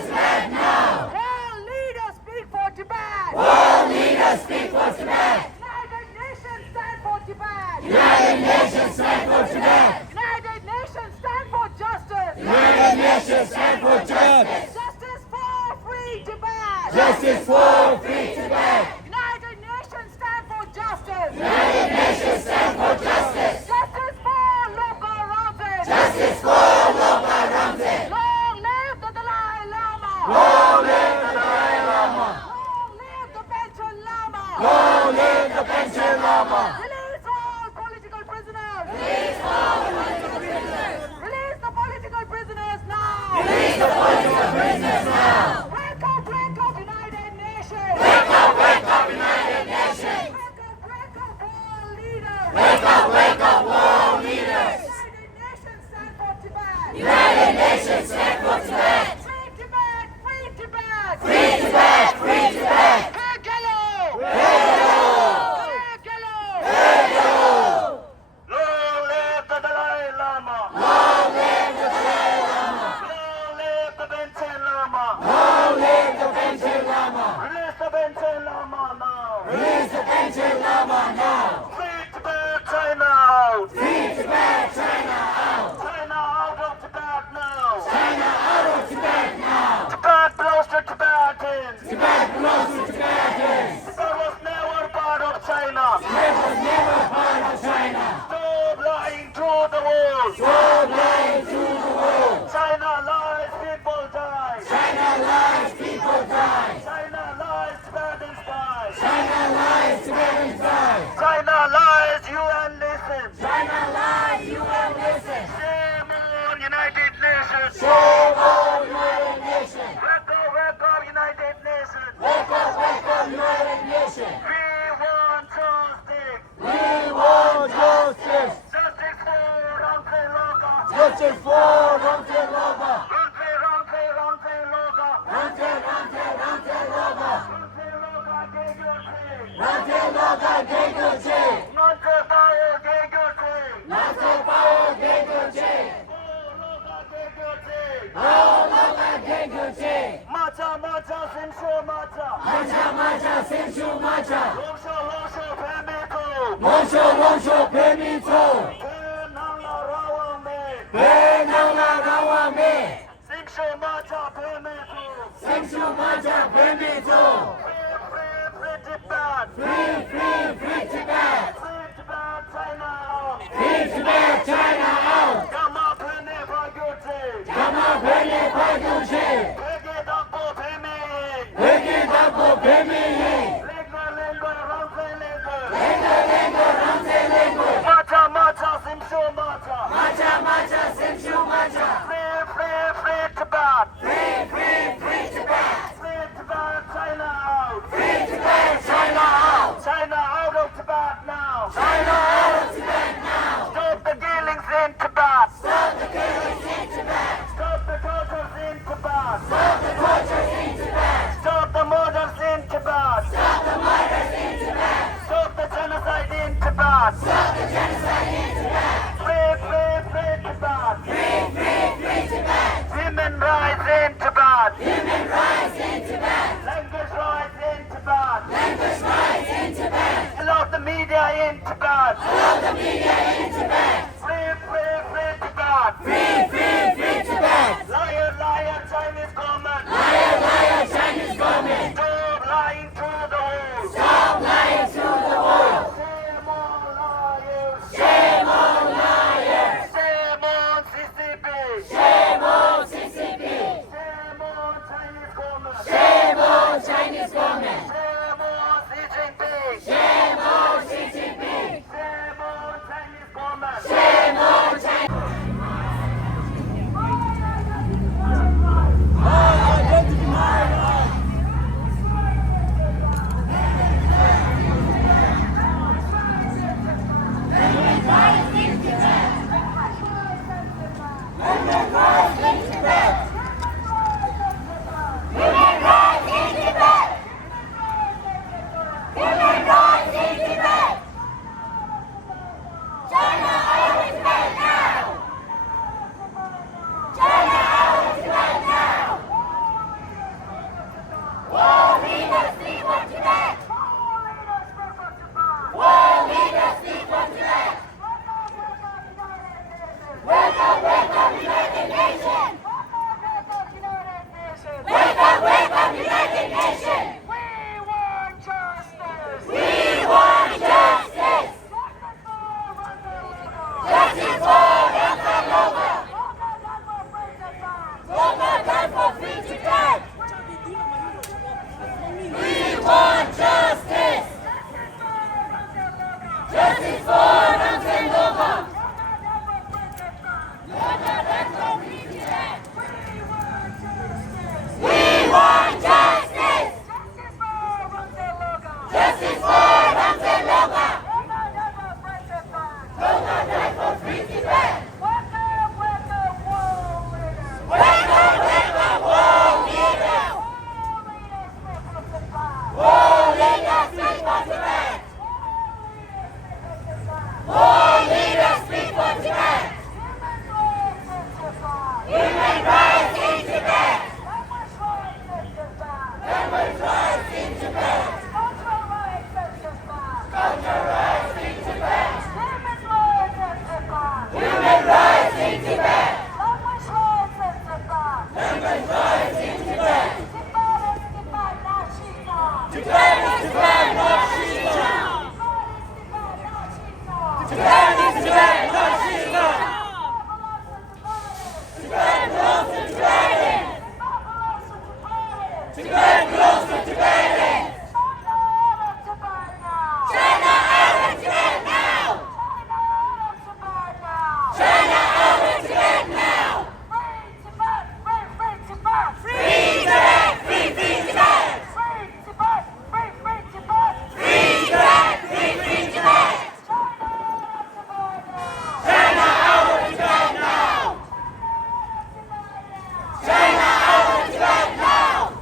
Tibet now! World leaders speak for Tibet! World leaders speak for Tibet! United Nations stand for Tibet! United Nations stand for Tibet! United Nations stand for justice! United Nations stand for Tibet! Justice for free Tibet! Justice for free Tibet! United Nations stand for justice! United Nations stand for justice! Justice for Loka Ramzan! Justice for Loka Ramzan! Long live the Dalai Lama! Long live the Dalai Lama! Long live the Panchen Lama! Long live the Panchen Lama! Release all political prisoners! Release all political prisoners! Release the political prisoners now! Release the political prisoners now! Wake up, United Nations! Wake up, United Nations! Wake up, world leaders! Wake up, world leaders! United Nations stand for Tibet! United Nations stand for Tibet! Free Tibet! Free Tibet! Free Tibet! Free Tibet! Hey, Gello! Hey, Gello! Long live the Dalai Lama! Long live the Dalai Lama! Long live the Panchen Lama! Long live the Panchen Lama! Release the Panchen Lama now! Release the Panchen Lama now! Free Tibet, China out! Free Tibet, China out! China out of Tibet now! China out of Tibet now! Tibet belongs to Tibetans! Tibet belongs to Tibetans! Tibet was never part of China! Tibet was never part of China! Stop lying to the world! Stop lying to the world! China lies, people die! China lies, people die! China lies, Tibetans die! China lies, Tibetans die! China lies, UN listen! China lies, UN listen! Shame on United Nations! Shame on United Nations! Wake up, United Nations! Wake up, United Nations! We want justice! We want justice! Justice for Ramsay Loka! Justice for Ramsay Loka! Ramsay Loka! Ramsay Loka! Ramsay Loka, take your seat! Ramsay Loka, take your seat! Ramsay Power, take your seat! Ramsay Power, take your seat! Loka, take your seat! Oh, Loka, take your seat! Macha, macha, simshu, macha! Macha, macha, simshu, macha! Longsho, pemitu! Longsho, pemitu! Penangla rawa me! Penangla rawa me! Simshu, macha, pemitu! Simshu, macha, pemitu! Free Tibet! Free Tibet! Free Tibet, China out! Free Tibet, China out! Kama pene bhagyuti! Kama pene bhagyuti! Pege dakpo peme! Pege dakpo peme! Lengo, ramse lengo! Lengo, ramse lengo! Macha, simshu, macha! Macha, simshu, macha! Free Tibet! Free Tibet! Free Tibet, China out! Free Tibet, China out! China out of Tibet now! China out of Tibet now! Stop the killings in Tibet! Stop the killings in Tibet! Stop the tortures in Tibet! Stop the tortures in Tibet! Stop the murders in Tibet! Stop the murders in Tibet! Stop the genocide in Tibet! Stop the genocide in Tibet! Free Tibet! Free Tibet! Women rights in Tibet! Human rights in Tibet! Language rights in Tibet! Language rights in Tibet! Allow the media in Tibet! Allow the media in Tibet! Free Tibet! Free Tibet! Liar, Chinese government! Liar, Chinese government! Stop lying to the world! Stop lying to the world! Shame on liars! Shame on liars! Shame on CCP! Shame on CCP! Shame on Chinese government! Shame on Chinese government! Shame on Xi Jinping! Shame on Xi Jinping! Shame on Chinese government! Tibet belongs to Tibetans. China out of Tibet China now! out of Tibet now. China out of Tibet now! China out of Tibet now. Free Tibet! Free Tibet! Free Tibet, free Tibet. Free Tibet! Free Tibet! Free Tibet, free Tibet. China out of Tibet now! China out of Tibet now. China out of Tibet now.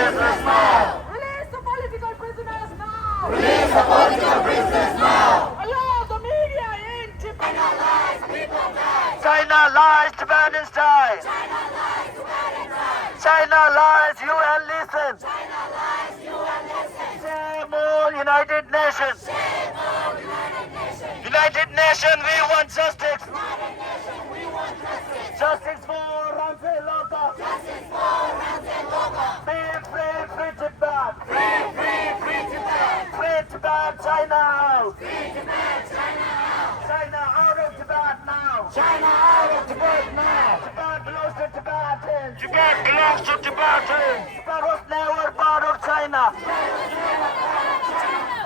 prisoners now. Release the political prisoners now. Release the political prisoners now. Allow the media in Tibet. China lies, people die. China lies, Tibetans die. China lies, Tibetans die. China lies, UN listen. China lies, UN listen. Shame on United Nations. Shame on United Nations. United Nations, we want justice. United Nations, we want justice. Justice for Ramsey Loka. Justice for Ramsey Loka. Free, free, free Tibet. Free, free, free Tibet. Free Tibet, China out. Free Tibet, China out. China out of Tibet now. China out of Tibet now. Tibet belongs to Tibetans. Tibet belongs to Tibetans. Tibet was never part of China.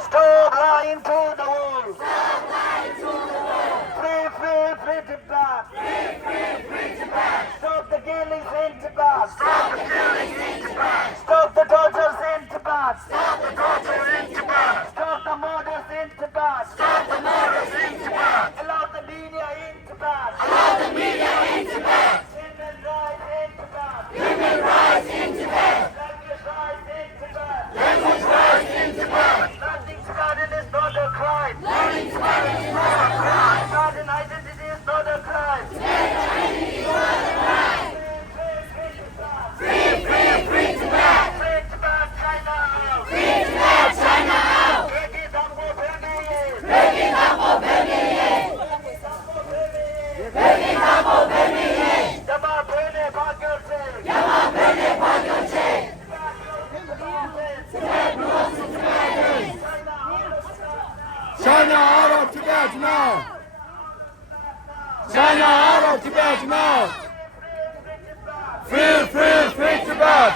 Stop lying to the world. Stop lying to the world. Free, free, free Tibet. Free, free, free Tibet. Stop the killings in Tibet. Stop the killings in Tibet. Stop the tortures in Tibet. Stop the torture in Tibet. Stop the murders in Tibet. Stop the murders in Tibet. Allow the media in Tibet. Allow the media in Tibet. Women rights in Tibet. Human rights in Tibet. Language rights in Tibet. Language rights in Tibet. Learning Tibetan is not a crime. Learning Tibetan is not a crime. Tibetan identity is not a crime. Free, free, free Tibet. Free Tibet, China out. Free Tibet, China out. Free Thambo Bhemi. Begging Thambo Bhemi. Begging Thambo Bhemi. Yama Bhene Bhagyo Se. Yama Bhene Bhagyo Che. China out of Tibet. China out of Tibet now! China out of Tibet now! Free, free, free Tibet!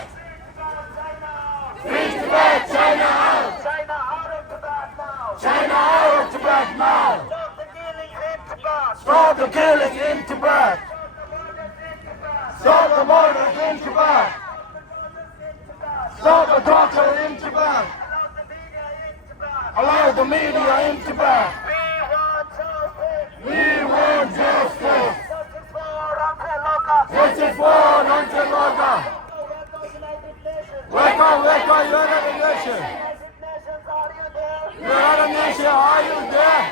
Free Tibet, China out! China out of Tibet now. China out of Tibet now! Stop the killing in Tibet. Stop the killing in Tibet! Stop the murders in Tibet! Stop the torture in Tibet! Allow the media in Tibet! We want justice. We want justice! Justice for Ramsey Loka. Justice for Ramsey Loka! Welcome, Welcome, United Nations! United Nations, are you there? United Nations, are you there?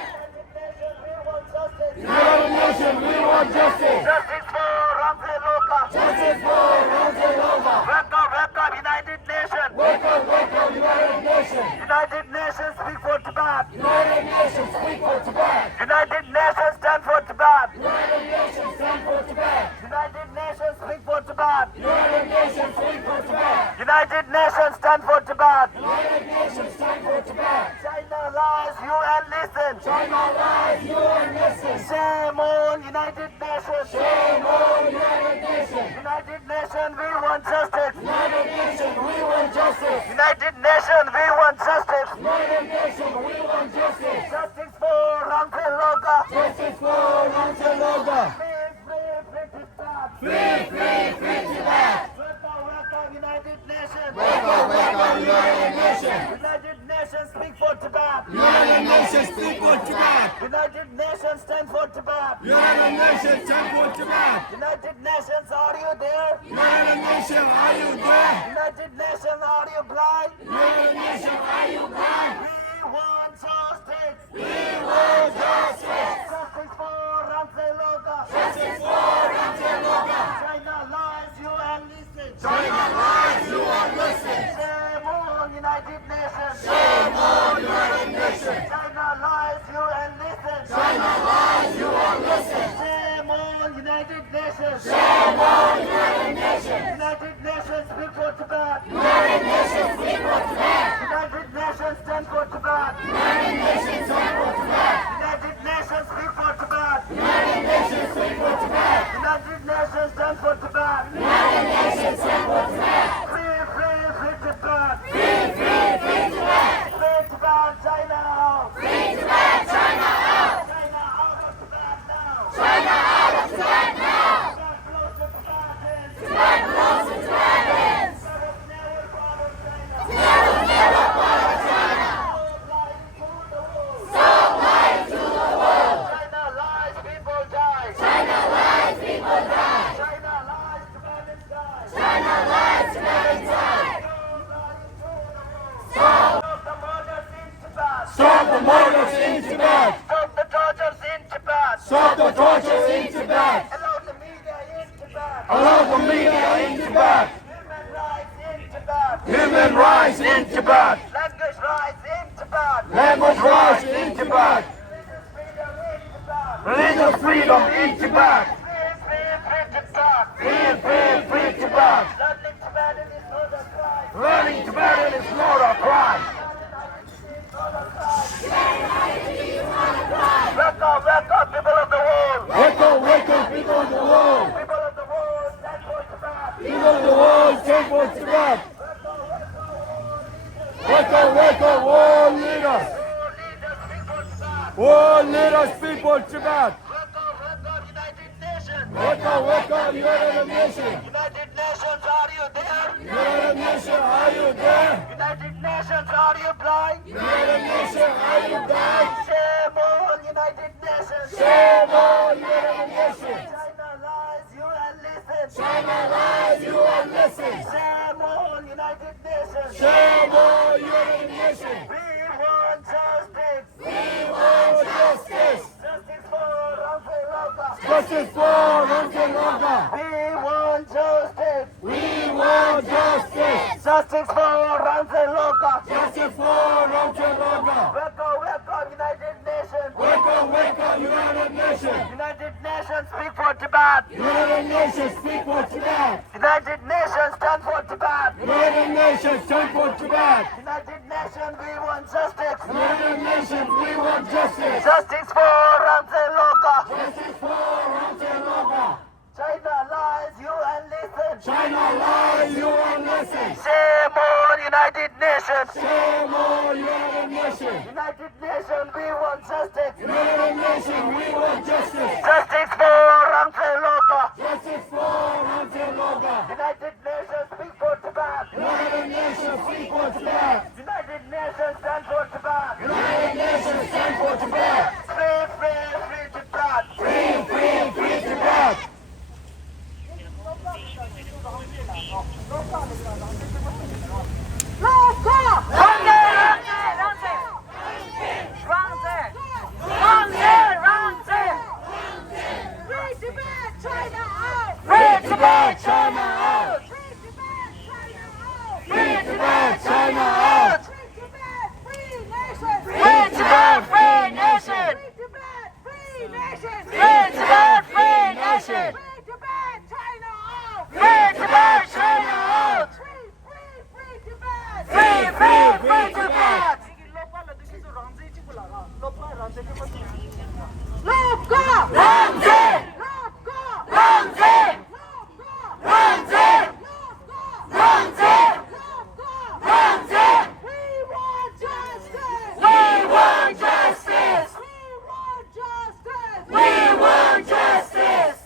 United Nations, we want justice. United Nations, we want justice! Justice for Ramsey Loka. Justice for Ramsey Loka! Welcome, welcome, United Nations. Welcome, welcome, United Nations! United Nations, speak for Tibet. United Nations, speak for Tibet! United Nations, stand for Tibet. United Nations, stand for Tibet! United Nations, speak for Tibet. United Nations, speak for Tibet! United Nations, stand for Tibet. United Nations, stand for Tibet! China lies, UN listen. China lies, UN listen! Shame on United Nations. Shame on United Nations! United Nations, we want justice. United Nations, we want justice! United Nations, we want justice. United Nations, we want justice! Justice for Ramsey Loka. Justice for Ramsey Loka! Free, free, free Tibet. Free, free, free Tibet! Welcome, welcome, United Nations. Welcome, welcome, United Nations! United Nations, speak for Tibet. United Nations, speak for Tibet! United Nations, stand for Tibet. United Nations, stand for Tibet! United Nations, are you there? United Nations, are you there? United Nations, are you blind? United Nations, are you blind? We want justice. We want justice! Justice for Ramsey Loka. Justice for Ramsey Loka! China lies, UN listen. China lies, you are listening! Shame on United Nations. Shame on United Nations! China lies, UN listen. China lies, you are listening! Shame on United Nations. Shame on United Nations! United Nations, speak for Tibet. United Nations, speak for Tibet! United Nations, stand for Tibet. United Nations, stand for Tibet! Tibet. Human rights in Tibet. Language rights in Tibet. Language rights in Tibet. Religious freedom in Tibet. Free Tibet. Learning Tibetan is not a crime. Wake up, people of the world. Wake up, people of the world. People of the world, stand for Tibet. People of the world, stand for Tibet. Wake up, world leaders. World leaders, speak for Tibet. United Nations. Wake up, United Nations. United Nations, are you there? United Nations, are you there? United Nations, are you blind? United Nations, are you there? Shame on United Nations. Shame on United Nations. China lies, you and listen. China lies, you and listen. Shame on United Nations. Shame on United Nations. We want justice. We want justice. Justice for Ramsey Loka. Justice for Ramsey Loka. We want justice. We want justice. Justice for Ramsey Loka. Justice for Ramsey Loka. Wake up, United Nations. Wake up, United Nations. United Nations, speak for Tibet. United Nations, speak for Tibet. United Nations, stand for Tibet. United Nations, stand for Tibet. United Nations, we want justice. United Nations, we want justice. Justice for Ramsey Loka. Justice for Ramsey Loka. China lies, you and listen. China lies, you and listen. Shame on United Nations. Shame on United Nations. United Nations, we want justice. United Nations, we want justice. Justice for Ramsey Loka. Justice for Ramsey Loka. United Nations, speak for Tibet. United Nations, speak for Tibet. United Nations, stand for Tibet. United Nations, stand for Tibet. Free Tibet. Free Tibet. Free Tibet, China out. Free Tibet, China out. Free nation! Free Tibet, free nation. Free Tibet, free nation. Free Tibet, China out. Free Tibet. Ramsey! Ramsey! Ramsey! Ramsey! Ramsey! We want justice! We want justice!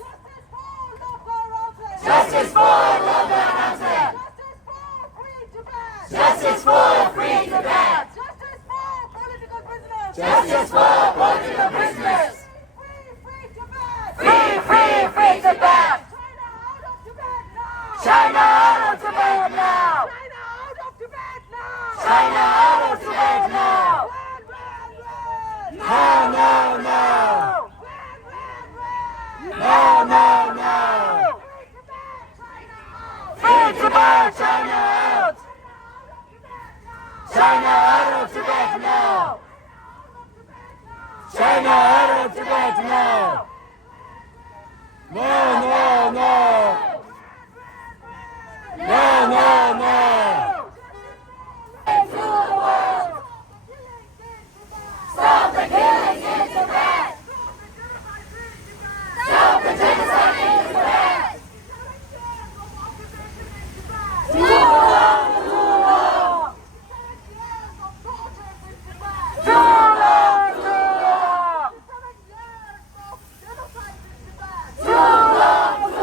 Justice for Loka Ramsey! Justice for free Tibet! Justice for political prisoners! Free Tibet! China out of Tibet now! China out of Tibet now! No, no, no! No, no, no! Free Tibet, China out! China out of Tibet now! China out of Tibet now! No, no, no! No, no, no! Stop the killings in Tibet! Stop the genocide in Tibet! Too long! Too long! Too long! Too long! Too long!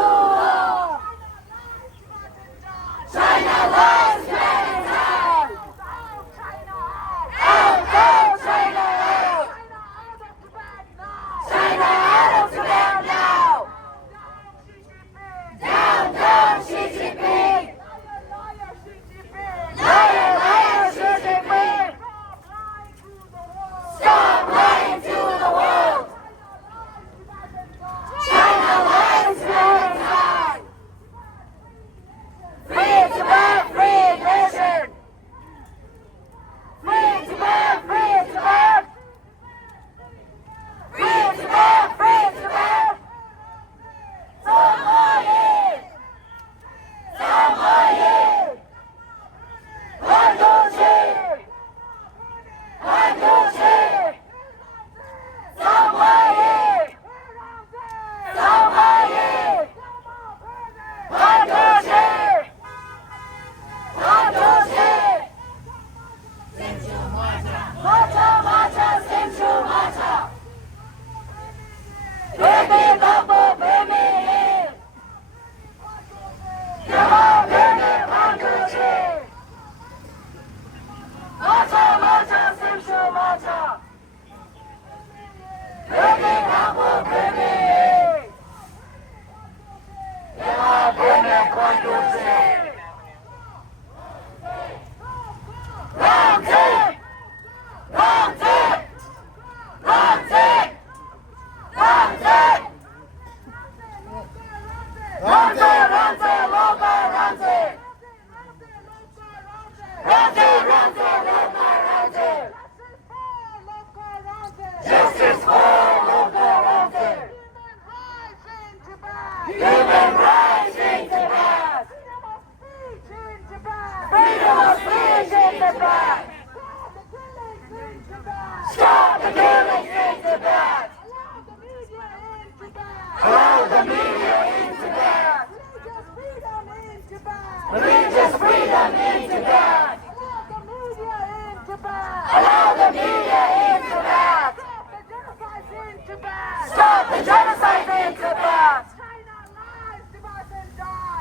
freedom in Tibet. Allow the media in Tibet. Allow the media in Tibet. Stop the genocide in Tibet. Stop the genocide in Tibet.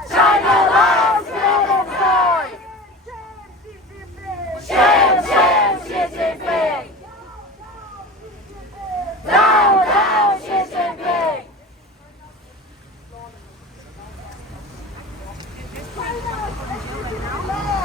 China lies, Tibetan die. Shame, shame, Xi Jinping. Down, down, Xi Jinping. China is